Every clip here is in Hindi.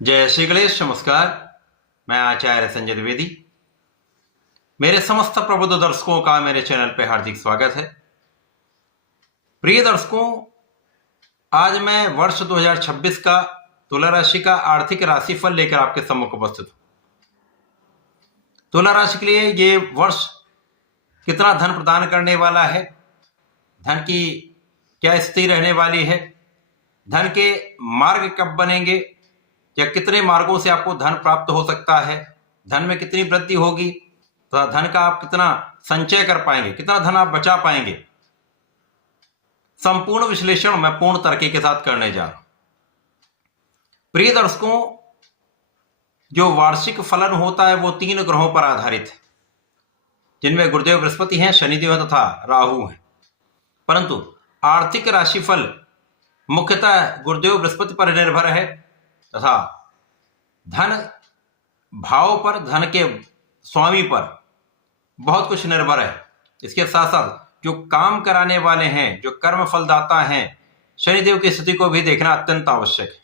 जय श्री गणेश। नमस्कार। मैं आचार्य संजय द्विवेदी। मेरे समस्त प्रबुद्ध दर्शकों का मेरे चैनल पे हार्दिक स्वागत है। प्रिय दर्शकों, आज मैं वर्ष 2026 का तुला राशि का आर्थिक राशिफल लेकर आपके सम्मुख उपस्थित हूं। तुला राशि के लिए ये वर्ष कितना धन प्रदान करने वाला है, धन की क्या स्थिति रहने वाली है, धन के मार्ग कब बनेंगे या कितने मार्गों से आपको धन प्राप्त हो सकता है, धन में कितनी वृद्धि होगी, तो धन का आप कितना संचय कर पाएंगे, कितना धन आप बचा पाएंगे, संपूर्ण विश्लेषण मैं पूर्ण तरीके के साथ करने जा रहा हूं। प्रिय दर्शकों, जो वार्षिक फलन होता है वो 3 ग्रहों पर आधारित है, जिनमें गुरुदेव बृहस्पति हैं, शनिदेव तथा राहु हैं। परंतु आर्थिक राशिफल मुख्यतः गुरुदेव बृहस्पति पर निर्भर है तथा धन भाव पर, धन के स्वामी पर बहुत कुछ निर्भर है। इसके साथ साथ जो काम कराने वाले हैं, जो कर्म फलदाता हैं, शनिदेव की स्थिति को भी देखना अत्यंत आवश्यक है।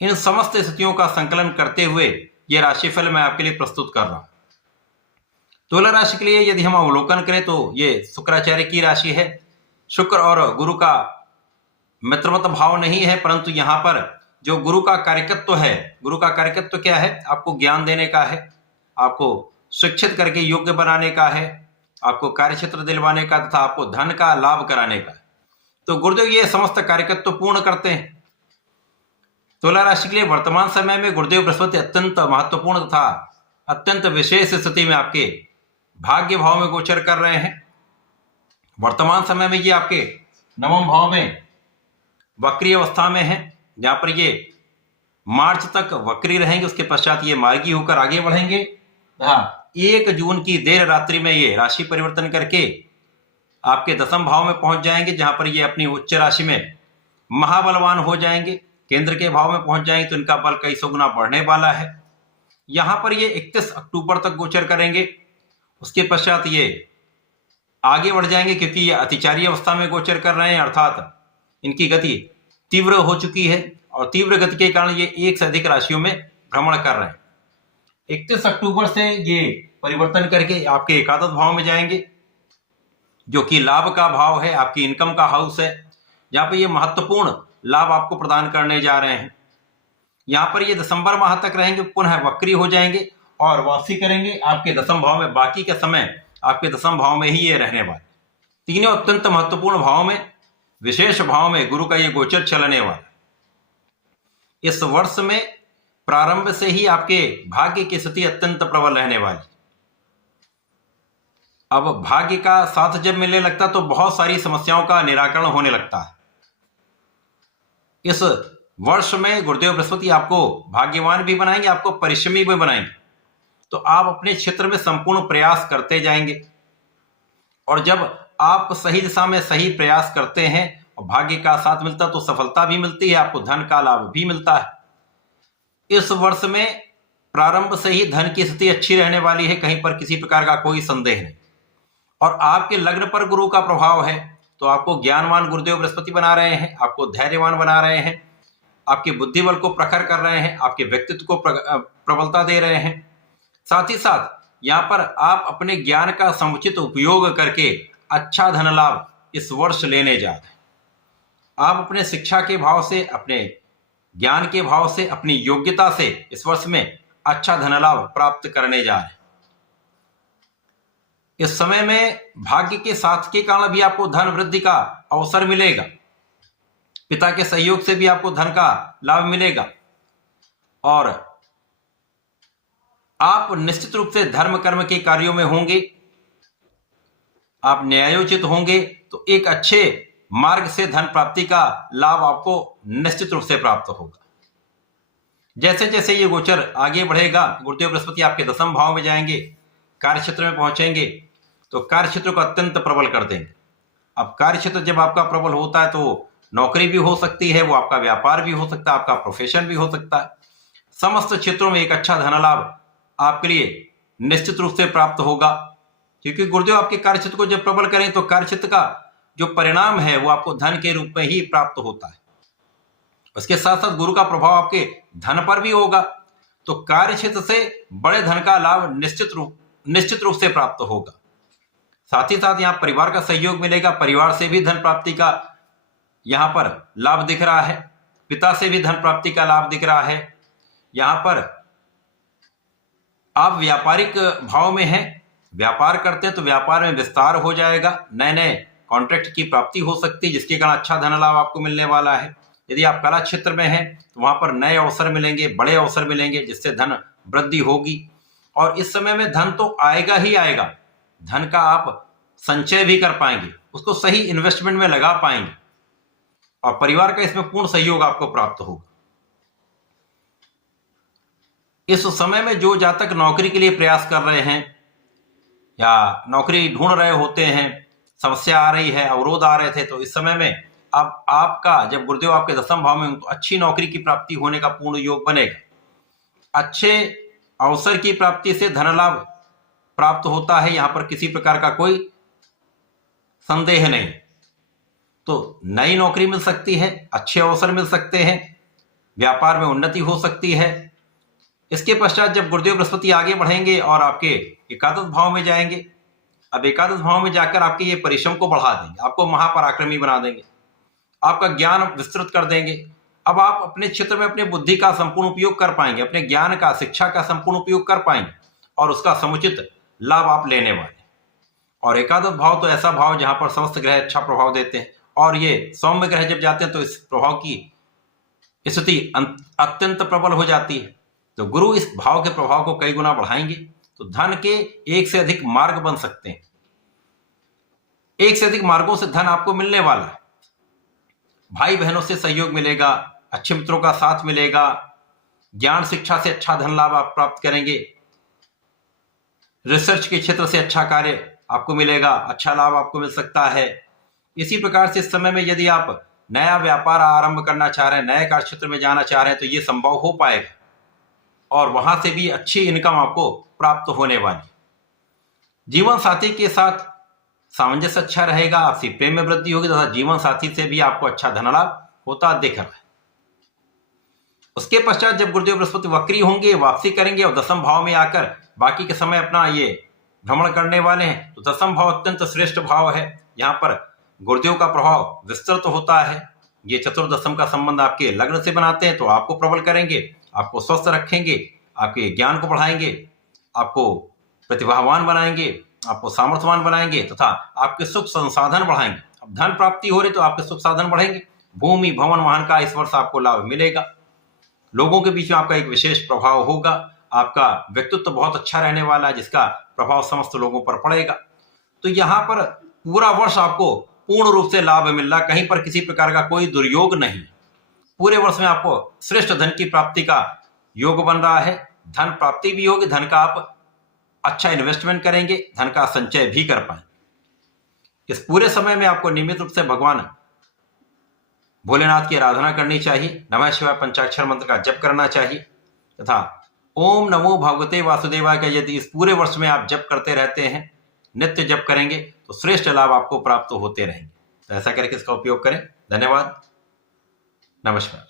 इन समस्त स्थितियों का संकलन करते हुए यह राशिफल मैं आपके लिए प्रस्तुत कर रहा हूं। तुला राशि के लिए यदि हम अवलोकन करें तो ये शुक्राचार्य की राशि है। शुक्र और गुरु का मित्रवत भाव नहीं है, परंतु यहां पर जो गुरु का कार्यकत्व है, गुरु का कार्यकत्व क्या है? आपको ज्ञान देने का है, आपको शिक्षित करके योग्य बनाने का है, आपको कार्यक्षेत्र दिलवाने का तथा आपको धन का लाभ कराने का। तो गुरुदेव ये समस्त कार्यकत्व पूर्ण करते हैं। तुला राशि के लिए वर्तमान समय में गुरुदेव बृहस्पति अत्यंत महत्वपूर्ण तथा अत्यंत विशेष स्थिति में आपके भाग्य भाव में गोचर कर रहे हैं। वर्तमान समय में ये आपके 9वें भाव में वक्री अवस्था में है, जहां पर ये मार्च तक वक्री रहेंगे। उसके पश्चात ये मार्गी होकर आगे बढ़ेंगे। 1 जून की देर रात्रि में ये राशि परिवर्तन करके आपके 10वें भाव में पहुंच जाएंगे, जहां पर ये अपनी उच्च राशि में महाबलवान हो जाएंगे। केंद्र के भाव में पहुंच जाएंगे तो इनका बल कई सौ गुना बढ़ने वाला है। यहां पर ये 31 अक्टूबर तक गोचर करेंगे। उसके पश्चात ये आगे बढ़ जाएंगे, क्योंकि ये अतिचारी अवस्था में गोचर कर रहे हैं, अर्थात इनकी गति तीव्र हो चुकी है और तीव्र गति के कारण ये 1 से अधिक राशियों में भ्रमण कर रहे हैं। 31 अक्टूबर से ये परिवर्तन करके आपके एकादश भाव में जाएंगे, जो कि लाभ का भाव है, आपकी इनकम का हाउस है, जहां पर ये महत्वपूर्ण लाभ आपको प्रदान करने जा रहे हैं। यहां पर ये दिसंबर माह तक रहेंगे, पुनः वक्री हो जाएंगे और वापसी करेंगे आपके 10वें भाव में। बाकी का समय आपके 10वें भाव में ही ये रहने वाले। तीनों अत्यंत महत्वपूर्ण भाव में, विशेष भाव में गुरु का ये गोचर चलने वाला। इस वर्ष में प्रारंभ से ही आपके भाग्य की स्थिति अत्यंत प्रबल रहने वाली। अब भाग्य का साथ जब मिलने लगता तो बहुत सारी समस्याओं का निराकरण होने लगता है। इस वर्ष में गुरुदेव बृहस्पति आपको भाग्यवान भी बनाएंगे, आपको परिश्रमी भी बनाएंगे। तो आप अपने क्षेत्र में संपूर्ण प्रयास करते जाएंगे, और जब आप सही दिशा में सही प्रयास करते हैं और भाग्य का साथ मिलता तो सफलता भी मिलती है, आपको धन का लाभ भी मिलता है। इस वर्ष में प्रारंभ से ही धन की स्थिति अच्छी रहने वाली है, कहीं पर किसी प्रकार का कोई संदेह नहीं। और आपके लग्न पर गुरु का प्रभाव है, तो आपको ज्ञानवान गुरुदेव बृहस्पति बना रहे हैं, आपको धैर्यवान बना रहे हैं, आपके बुद्धि बल को प्रखर कर रहे हैं, आपके व्यक्तित्व को प्रबलता दे रहे हैं। साथ ही साथ यहाँ पर आप अपने ज्ञान का समुचित उपयोग करके अच्छा धन लाभ इस वर्ष लेने जा रहे हैं। आप अपने शिक्षा के भाव से, अपने ज्ञान के भाव से, अपनी योग्यता से इस वर्ष में अच्छा धन लाभ प्राप्त करने जा रहे हैं। इस समय में भाग्य के साथ के कारण भी आपको धन वृद्धि का अवसर मिलेगा। पिता के सहयोग से भी आपको धन का लाभ मिलेगा, और आप निश्चित रूप से धर्म कर्म के कार्यों में होंगे, आप न्यायोचित होंगे, तो एक अच्छे मार्ग से धन प्राप्ति का लाभ आपको निश्चित रूप से प्राप्त होगा। जैसे जैसे ये गोचर आगे बढ़ेगा, गुरुदेव बृहस्पति आपके 10वें भाव में जाएंगे, कार्यक्षेत्र में पहुंचेंगे, तो कार्यक्षेत्र को अत्यंत प्रबल कर देंगे। अब कार्यक्षेत्र जब आपका प्रबल होता है तो नौकरी भी हो सकती है, वो आपका व्यापार भी हो सकता है, आपका प्रोफेशन भी हो सकता है। समस्त क्षेत्रों में एक अच्छा धन लाभ आपके लिए निश्चित रूप से प्राप्त होगा, क्योंकि गुरुदेव आपके कार्यक्षेत्र को जब प्रबल करें तो कार्यक्षेत्र का जो परिणाम है वो आपको धन के रूप में ही प्राप्त होता है। उसके साथ साथ गुरु का प्रभाव आपके धन पर भी होगा, तो कार्य क्षेत्र से बड़े धन का लाभ निश्चित रूप से प्राप्त होगा। साथ ही साथ यहाँ परिवार का सहयोग मिलेगा, परिवार से भी धन प्राप्ति का यहाँ पर लाभ दिख रहा है, पिता से भी धन प्राप्ति का लाभ दिख रहा है। यहाँ पर आप व्यापारिक भाव में हैं, व्यापार करते हैं तो व्यापार में विस्तार हो जाएगा, नए नए कॉन्ट्रैक्ट की प्राप्ति हो सकती है, जिसके कारण अच्छा धन लाभ आपको मिलने वाला है। यदि आप कला क्षेत्र में हैं तो वहां पर नए अवसर मिलेंगे, बड़े अवसर मिलेंगे, जिससे धन वृद्धि होगी। और इस समय में धन तो आएगा ही आएगा, धन का आप संचय भी कर पाएंगे, उसको सही इन्वेस्टमेंट में लगा पाएंगे, और परिवार का इसमें पूर्ण सहयोग आपको प्राप्त होगा। इस समय में जो जातक नौकरी के लिए प्रयास कर रहे हैं या नौकरी ढूंढ रहे होते हैं, समस्या आ रही है, अवरोध आ रहे थे, तो इस समय में अब आपका जब गुरुदेव आपके 10वें भाव में तो अच्छी नौकरी की प्राप्ति होने का पूर्ण योग बनेगा। अच्छे अवसर की प्राप्ति से धन लाभ प्राप्त होता है, यहां पर किसी प्रकार का कोई संदेह नहीं। तो नई नौकरी मिल सकती है, अच्छे अवसर मिल सकते हैं, व्यापार में उन्नति हो सकती है। इसके पश्चात जब गुरुदेव बृहस्पति आगे बढ़ेंगे और आपके एकादश भाव में जाएंगे, अब एकादश भाव में जाकर आपके ये परिश्रम को बढ़ा देंगे, आपको महापराक्रमी बना देंगे, आपका ज्ञान विस्तृत कर देंगे। अब आप अपने क्षेत्र में अपनी बुद्धि का संपूर्ण उपयोग कर पाएंगे, अपने ज्ञान का, शिक्षा का संपूर्ण उपयोग कर पाएंगे, और उसका समुचित लाभ आप लेने वाले। और एकादश भाव तो ऐसा भाव जहां पर समस्त ग्रह अच्छा प्रभाव देते हैं, और ये सौम्य ग्रह जब जाते हैं तो इस प्रभाव की स्थिति अत्यंत प्रबल हो जाती है। तो गुरु इस भाव के प्रभाव को कई गुना बढ़ाएंगे, तो धन के एक से अधिक मार्ग बन सकते हैं, एक से अधिक मार्गों से धन आपको मिलने वाला है। भाई बहनों से सहयोग मिलेगा, अच्छे मित्रों का साथ मिलेगा, ज्ञान शिक्षा से अच्छा धन लाभ आप प्राप्त करेंगे, रिसर्च के क्षेत्र से अच्छा कार्य आपको मिलेगा, अच्छा लाभ आपको मिल सकता है। इसी प्रकार से इस समय में यदि आप नया व्यापार आरंभ करना चाह रहे हैं, नए कार्य क्षेत्र में जाना चाह रहे हैं, तो ये संभव हो पाएगा, और वहां से भी अच्छी इनकम आपको प्राप्त होने वाली। जीवन साथी के साथ सामंजस्य अच्छा रहेगा, आपसी प्रेम में वृद्धि होगी तथा जीवन साथी से भी आपको अच्छा धन लाभ होता दिख रहा है। उसके पश्चात जब गुरुदेव बृहस्पति वक्री होंगे, वापसी करेंगे और 10वें भाव में आकर बाकी के समय अपना ये भ्रमण करने वाले हैं, तो 10वां भाव अत्यंत श्रेष्ठ भाव है। यहाँ पर गुरुदेव का प्रभाव विस्तृत होता है। ये चतुर्दशम का संबंध आपके लग्न से बनाते हैं, तो आपको प्रबल करेंगे, आपको स्वस्थ रखेंगे, आपके ज्ञान को बढ़ाएंगे, आपको प्रतिभावान बनाएंगे, आपको सामर्थ्यवान बनाएंगे तथा आपके सुख संसाधन बढ़ाएंगे। अब धन प्राप्ति हो रही तो आपके सुख साधन बढ़ेंगे, भूमि भवन वाहन का इस वर्ष आपको लाभ मिलेगा, लोगों के बीच में आपका एक विशेष प्रभाव होगा, आपका व्यक्तित्व बहुत अच्छा रहने वाला है, जिसका प्रभाव समस्त लोगों पर पड़ेगा। तो यहाँ पर पूरा वर्ष आपको पूर्ण रूप से लाभ मिल रहा, कहीं पर किसी प्रकार का कोई दुर्योग नहीं। पूरे वर्ष में आपको श्रेष्ठ धन की प्राप्ति का योग बन रहा है, धन प्राप्ति भी होगी, धन का आप अच्छा इन्वेस्टमेंट करेंगे, धन का संचय भी कर पाएंगे। इस पूरे समय में आपको नियमित रूप से भगवान भोलेनाथ की आराधना करनी चाहिए, नमः शिवाय पंचाक्षर मंत्र का जप करना चाहिए तथा ओम नमो भगवते वासुदेवाय का यदि इस पूरे वर्ष में आप जप करते रहते हैं, नित्य जप करेंगे, तो श्रेष्ठ लाभ आपको प्राप्त होते रहेंगे। तो ऐसा करके इसका उपयोग करें। धन्यवाद, नमस्कार।